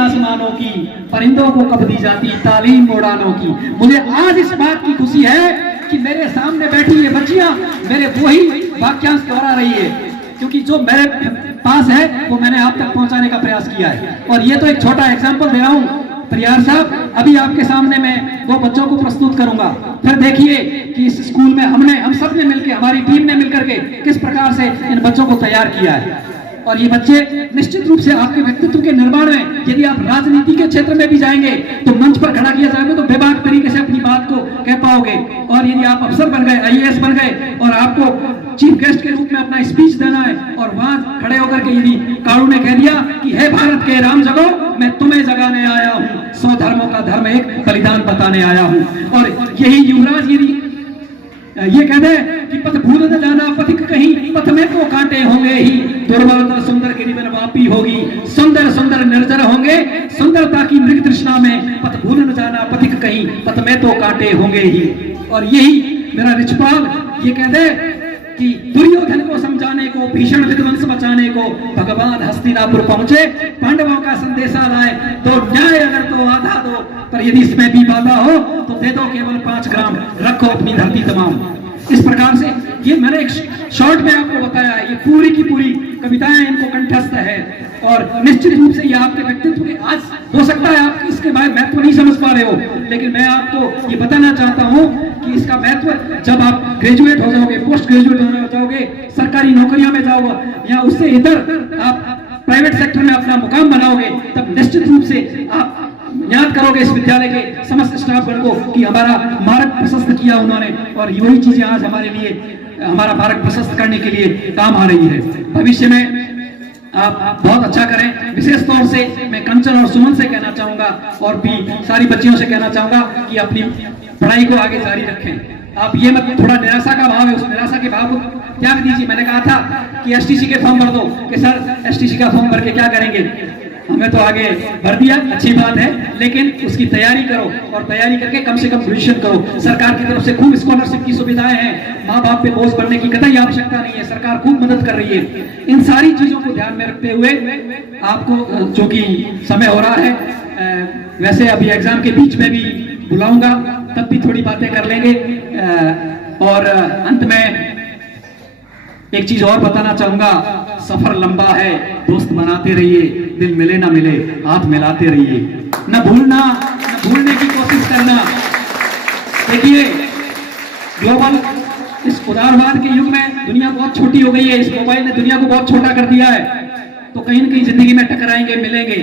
आसमानों की, परिंदों को कब दी जाती तालीम उड़ानों की। मुझे आज इस बात की खुशी है कि मेरे सामने बैठी ये बच्चियां मेरे वही वाक्यांश दोहरा रही है, क्योंकि जो मेरे पास है वो मैंने आप तक पहुंचाने का प्रयास किया है। और ये तो एक छोटा एग्जाम्पल दे रहा हूँ परियार साहब। अभी आपके सामने मैं 2 बच्चों को प्रस्तुत करूंगा, फिर देखिए कि इस स्कूल में हम सब ने मिलकर, हमारी टीम ने मिलकर के किस प्रकार से इन बच्चों को तैयार किया है। और ये बच्चे निश्चित रूप से आपके व्यक्तित्व के निर्माण में, यदि आप राजनीति के क्षेत्र में भी जाएंगे तो मंच पर खड़ा किया जाएगा तो बेबाक तरीके से अपनी बात को कह पाओगे। और यदि आप अफसर बन गए, आईएएस बन गए और आपको चीफ गेस्ट के रूप में अपना स्पीच देना है और वहां खड़े होकर के यदि कारू ने कह दिया कि हे भारत के राम जगो, मैं तुम्हें जगाने आया हूं, 100 धर्मों का धर्म एक बलिदान बताने आया हूं। और यही युवराज यदि ये कहते हैं कि पथ भूल न जाना पथिक कहीं, पथ में तो कांटे होंगे ही, दुर्वाता सुंदर गिरिवन वापी होगी, सुंदर सुंदर निर्जर होंगे, सुंदरता की मृग तृष्णा में, पथ भूल न जाना पथिक कहीं, पथ में तो कांटे होंगे ही। और यही मेरा रिचपाल ये कहते हैं कि दुर्योधन को समझाने को, भीषण विध्वंस बचाने को भगवान हस्तिनापुर पहुंचे, पांडवों का संदेशा लाए, तो न्याय अगर तो आधा दो, पर यदि इसमें भी बाधा हो तो दे दो केवल 5 ग्राम, रखो अपनी धरती तमाम। इस प्रकार से ये मैंने एक शॉर्ट में आपको बताया है, ये पूरी की पूरी कविताएं इनको कंठस्थ है। और निश्चित रूप से ये आपके व्यक्तित्व के, आज हो सकता है आप इसके बारे में महत्व नहीं समझ पा रहे हो, लेकिन मैं आपको ये बताना चाहता हूं कि इसका महत्व जब आप ग्रेजुएट हो जाओगे, पोस्ट ग्रेजुएट हो जाओगे, सरकारी नौकरियों में जाओगे या उससे इतर आप प्राइवेट सेक्टर में अपना मुकाम बनाओगे, तब निश्चित रूप से आप याद करोगे इस विद्यालय के समस्त स्टाफगण को कि हमारा मार्ग प्रशस्त किया उन्होंने। और वही चीजें आज हमारे लिए, हमारा मार्ग प्रशस्त करने के लिए काम आ रही है। भविष्य में आप बहुत अच्छा करें। विशेष तौर से मैं कंचन और सुमन से कहना चाहूंगा और भी सारी बच्चियों से कहना चाहूंगा कि अपनी पढ़ाई को आगे जारी रखें। आप ये मत, थोड़ा निराशा का भाव है, उस निराशा के भाव को त्याग दीजिए। मैंने कहा था कि एसटीसी के फॉर्म भर दो, कि सर एसटीसी का फॉर्म भर के क्या करेंगे, हमें तो आगे भर दिया, अच्छी बात है, लेकिन उसकी तैयारी करो और तैयारी करके कम से कम ग्रेजुएशन करो। सरकार की तरफ से खूब स्कॉलरशिप की सुविधाएं हैं, माँ बाप पे बोझ बनने की कतई आवश्यकता नहीं है, सरकार खूब मदद कर रही है। इन सारी चीजों को ध्यान में रखते हुए आपको, जो कि समय हो रहा है, वैसे अभी एग्जाम के बीच में भी बुलाऊंगा, तब भी थोड़ी बातें कर लेंगे। और अंत में एक चीज और बताना चाहूंगा, सफर लंबा है, दोस्त बनाते रहिए, दिल मिले ना मिले हाथ मिलाते रहिए, न भूलना, न भूलने की कोशिश करना। देखिए ग्लोबल इस उदारवाद के युग में दुनिया बहुत छोटी हो गई है, इस मोबाइल ने दुनिया को बहुत छोटा कर दिया है, तो कहीं ना कहीं जिंदगी में टकराएंगे, मिलेंगे,